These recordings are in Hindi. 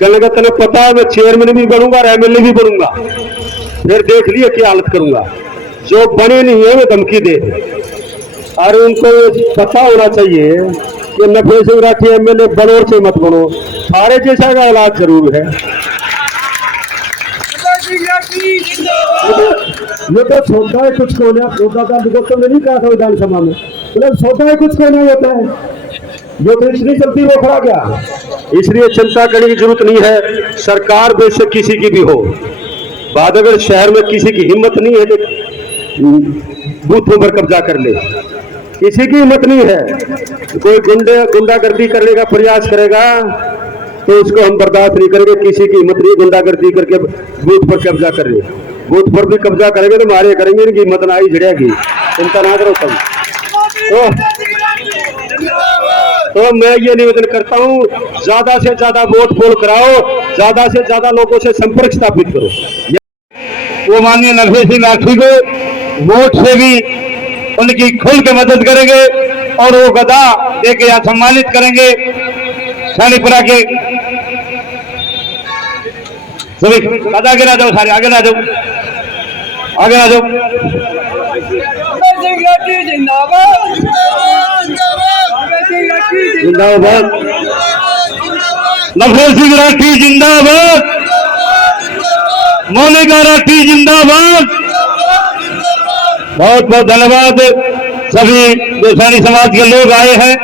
कहने का तेने पता है मैं चेयरमैन भी बनूंगा और एमएलए भी बनूंगा, फिर देख लिए क्या हालत करूंगा। जो बने नहीं है वो धमकी दे, और उनको पता होना चाहिए कि नफे सिंह राठी एमएलए बनो से मत बनो, सारे जैसा का इलाज जरूर है। ये तो सौदा है कुछ को नहीं कहा था विधानसभा में, मतलब सौदा है कुछ को नहीं होता है, जो तो इसलिए चलती वो खड़ा गया। इसलिए चिंता करने की जरूरत नहीं है। सरकार बेशक किसी की भी हो, बाद अगर शहर में किसी की हिम्मत नहीं है कि बूथों पर कब्जा कर ले, किसी की हिम्मत नहीं है। कोई गुंडागर्दी करने का प्रयास करेगा तो उसको हम बर्दाश्त नहीं करेंगे। किसी की हिम्मत नहीं गुंडागर्दी करके बूथ पर कब्जा कर ले, बूथ पर भी कब्जा करेंगे तो मारे करेंगे, इनकी हिम्मत ना ही झड़ेगी, चिंता ना करो तुम। तो मैं ये निवेदन करता हूँ, ज्यादा से ज्यादा वोट पोल कराओ, ज्यादा से ज्यादा लोगों से संपर्क स्थापित करो। वो माननीय नरभय सिंह राठी को वोट से भी उनकी खुल के मदद करेंगे और वो गदा देके यहाँ सम्मानित करेंगे। शानीपुरा के सभी गदा आगे ना जाओ, सारे आगे ना जाओ, आगे ना जाओ। जिंदाबाद, नरभय सिंह राठी जिंदाबाद, मोनिका राठी जिंदाबाद। बहुत बहुत धन्यवाद सभी गोसानी समाज के लोग आए हैं।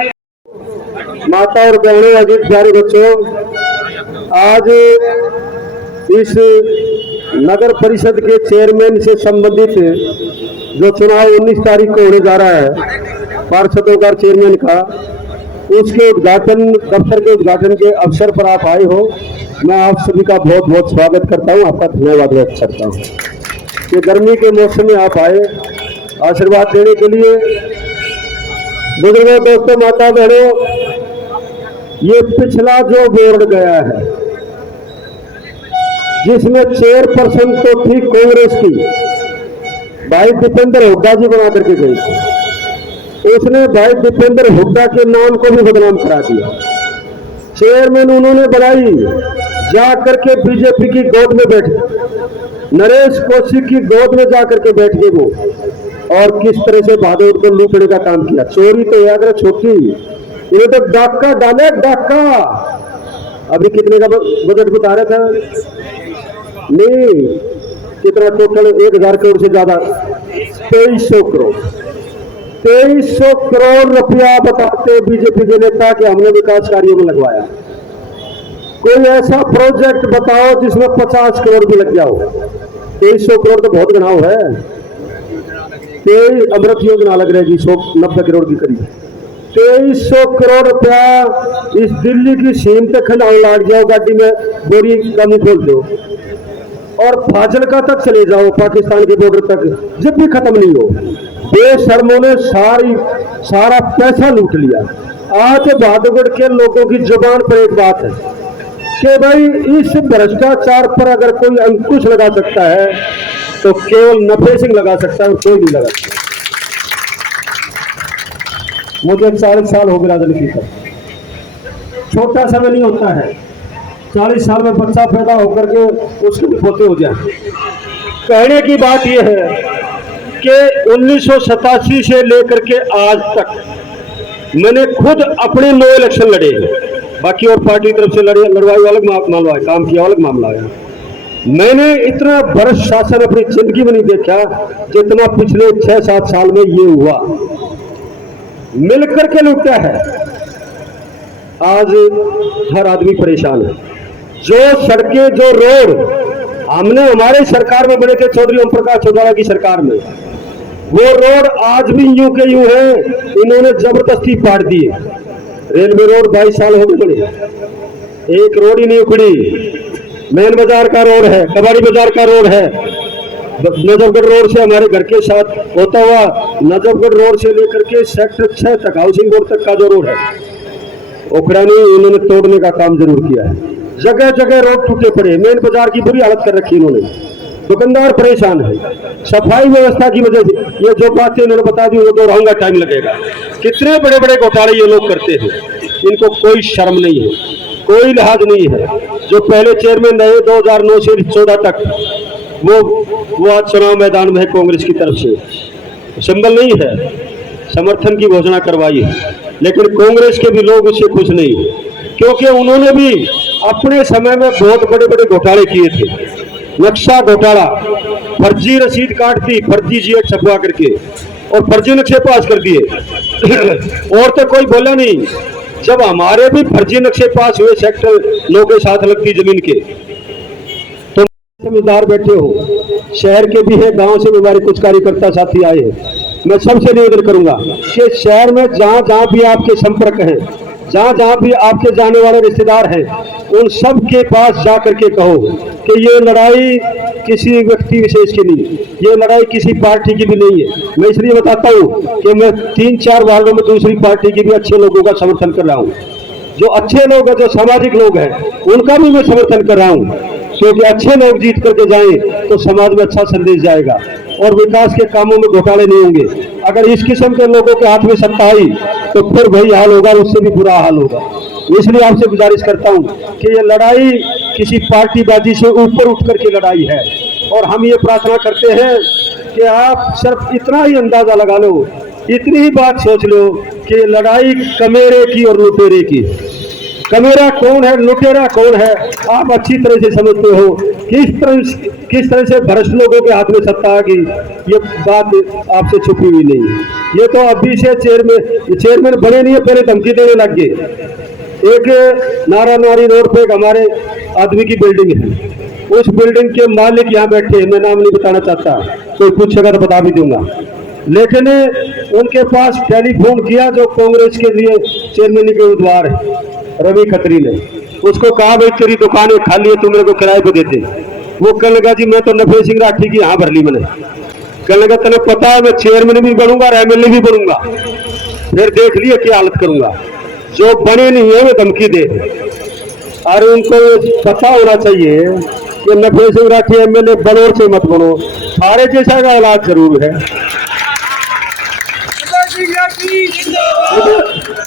माता और बहनों, अजीत प्यारे बच्चों, आज इस नगर परिषद के चेयरमैन से संबंधित जो चुनाव 19 तारीख को होने जा रहा है पार्षदों का चेयरमैन का, उसके उद्घाटन दफ्तर के उद्घाटन के अवसर पर आप आए हो। मैं आप सभी का बहुत बहुत स्वागत करता हूं, आपका धन्यवाद व्यक्त करता हूं कि गर्मी के मौसम में आप आए आशीर्वाद देने के लिए। बुजुर्गों, दोस्तों, माता बहनों, ये पिछला जो बोर्ड गया है जिसमें चेयरपर्सन तो थी कांग्रेस की, भाई दीपेंद्र हुड्डा जी बना करके गई थी, उसने भाई दीपेंद्र हुड्डा के नाम को भी बदनाम करा दिया। चेयरमैन उन्होंने बनाई, जा करके बीजेपी की गोद में बैठ, नरेश कौशिक की गोद में जाकर के बैठ गए वो, और किस तरह से भादौड़ को लूटने का काम किया। चोरी तो याद रहे छोटी, इन्हें तो डाका डाले, डाका। अभी कितने का बजट बता रहा था, नहीं कितना टोटल 1000 करोड़ से ज्यादा, 2300 करोड़, 2300 करोड़ रुपया बताते बीजेपी के नेता कि हमने विकास कार्यों में लगवाया। कोई ऐसा प्रोजेक्ट बताओ जिसमें 50 करोड़ भी लग जाओ। 2300 करोड़ तो बहुत गनाव है। अमृत योजना लग रहेगी 190 करोड़ की करीब। 2300 करोड़ रुपया इस दिल्ली की सीम तक खंडाव लाट जाओ, गाड़ी में बोरी कमी खोल दो, और फाजिलका तक चले जाओ, पाकिस्तान के बॉर्डर तक, जब भी खत्म नहीं हो। बेशर्मों ने सारा पैसा लूट लिया। आज भादुगढ़ के लोगों की जुबान पर एक बात है कि भाई इस भ्रष्टाचार पर अगर कोई अंकुश लगा सकता है तो केवल नरभय सिंह लगा सकता है, कोई नहीं लगा सकता। मुझे 40 साल हो गए राजनीति पर, छोटा समय नहीं होता है। 40 साल में बच्चा पैदा होकर के उसके भी पोते हो जाए। कहने की बात यह है कि 1987 से लेकर के आज तक मैंने खुद अपने 9 इलेक्शन लड़े, बाकी और पार्टी की तरफ से लड़वाई अलग मामला है, काम किया अलग मामला है। मैंने इतना बरस शासन अपनी जिंदगी में नहीं देखा जितना पिछले 6-7 साल में ये हुआ। मिलकर के लूटा है। आज हर आदमी परेशान है। जो सड़कें, जो रोड हमने हमारे सरकार में बने थे, चौधरी ओम प्रकाश चौटाला की सरकार में, वो रोड आज भी यूं के यूं है, इन्होंने जबरदस्ती पाड़ दिए। रेलवे रोड 22 साल हो गए बने, एक रोड ही नहीं उखड़ी। मेन बाजार का रोड है, कबाड़ी बाजार का रोड है, नजफगढ़ रोड से हमारे घर के साथ होता हुआ नजफगढ़ रोड से लेकर के सेक्टर 6 तक, हाउसिंग बोर्ड तक का जो रोड है, ओखड़ा नहीं, इन्होंने तोड़ने का काम जरूर किया है। जगह जगह रोड टूटे पड़े, मेन बाजार की बुरी हालत कर रखी इन्होंने, दुकानदार परेशान है। सफाई व्यवस्था की वजह से ये जो बातें इन्होंने बता दी वो दोहराऊंगा, टाइम लगेगा। कितने बड़े बड़े घोटाले ये लोग करते हैं, इनको कोई शर्म नहीं है। कोई लिहाज नहीं है। जो पहले चेयरमैन रहे 2009 से 14 तक, वो आज चुनाव मैदान में है कांग्रेस की तरफ से। सिंबल नहीं है, समर्थन की घोषणा करवाई है, लेकिन कांग्रेस के भी लोग उससे खुश नहीं है, क्योंकि उन्होंने भी अपने समय में बहुत बड़े बड़े घोटाले किए थे। नक्शा घोटाला, फर्जी रसीद काट दी, फर्जी जीएट छपवा करके और फर्जी नक्शे पास कर दिए और तो कोई बोला नहीं। जब हमारे भी फर्जी नक्शे पास हुए सेक्टर 9 के साथ लगती जमीन के, तो समझदार बैठे हो, शहर के भी हैं, गांव से भी हमारे कुछ कार्यकर्ता साथी आए हैं। मैं सबसे निवेदन करूंगा कि शहर में जहां जहां भी आपके संपर्क हैं, जहां जहां भी आपके जाने वाले रिश्तेदार हैं, उन सब के पास जा करके कहो कि ये लड़ाई किसी व्यक्ति विशेष की नहीं, ये लड़ाई किसी पार्टी की भी नहीं है। मैं इसलिए बताता हूँ कि मैं 3-4 वार्डों में दूसरी पार्टी की भी अच्छे लोगों का समर्थन कर रहा हूँ। जो अच्छे लोग हैं, जो सामाजिक लोग हैं, उनका भी मैं समर्थन कर रहा हूँ, क्योंकि अच्छे लोग जीत करके जाएं तो समाज में अच्छा संदेश जाएगा और विकास के कामों में घोटाले नहीं होंगे। अगर इस किस्म के लोगों के हाथ में सत्ता आई तो फिर वही हाल होगा, उससे भी बुरा हाल होगा। इसलिए आपसे गुजारिश करता हूं कि ये लड़ाई किसी पार्टीबाजी से ऊपर उठ करके लड़ाई है, और हम ये प्रार्थना करते हैं कि आप सिर्फ इतना ही अंदाजा लगा लो, इतनी ही बात सोच लो कि ये लड़ाई कमेरे की और लुटेरे की। कमेरा कौन है, लुटेरा कौन है, आप अच्छी तरह से समझते हो। किस तरह से भ्रष्ट लोगों के हाथ में सत्ता आ गई, ये बात आपसे छुपी हुई नहीं है। ये तो अभी से चेयरमैन बने नहीं है, पहले धमकी देने लग गए। एक नारायणवाड़ी रोड पे एक हमारे आदमी की बिल्डिंग है, उस बिल्डिंग के मालिक यहाँ बैठे हैं, मैं नाम नहीं बताना चाहता, कोई पूछेगा तो बता भी दूंगा। लेकिन उनके पास टेलीफोन किया जो कांग्रेस के लिए चेयरमैन के उम्मीदवार है, रवि खत्री ने, उसको कहा भाई तेरी दुकानें खाली है, तुम मेरे को किराए पे देते। वो कहने लगा जी मैं तो नफे सिंह राठी की यहाँ भर ली मैंने। कहने लगा तेने पता है मैं चेयरमैन भी बनूंगा और एमएलए भी बनूंगा, फिर देख लिया क्या हालत करूंगा। जो बने नहीं है वो धमकी दे, और उनको पता होना चाहिए कि नफे सिंह राठी एमएलए बनो से मत बनो, सारे जैसा का इलाज जरूर है।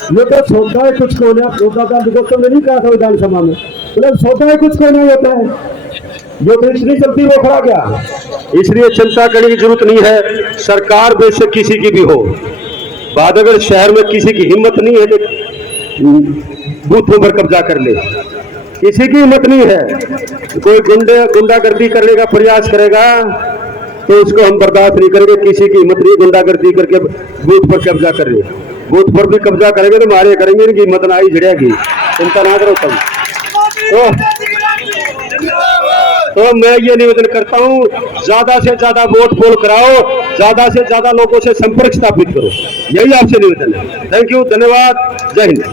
ये तो सौदा है कुछ को ना, सौदा का तो नहीं कहा था विधानसभा में, मतलब सौदा है कुछ को नहीं होता है, जो तो इसलिए चलती वो खड़ा गया। इसलिए चिंता करने की जरूरत नहीं है। सरकार बेशक किसी की भी हो, बाद अगर शहर में किसी की हिम्मत नहीं है कि बूथों पर कब्जा कर ले, किसी की हिम्मत नहीं है। कोई गुंडागर्दी करने का प्रयास करेगा तो उसको हम बर्दाश्त नहीं करेंगे। किसी की हिम्मत नहीं गुंडागर्दी करके बूथ पर कब्जा कर ले, बूथ पर भी कब्जा करेंगे तो मारे करेंगे, इनकी हिम्मत ना ही झड़ेगी, चिंता ना करो तुम। तो मैं ये निवेदन करता हूँ, ज्यादा से ज्यादा वोट पोल कराओ, ज्यादा से ज्यादा लोगों से संपर्क स्थापित करो, यही आपसे निवेदन है। थैंक यू, धन्यवाद, जय हिंद।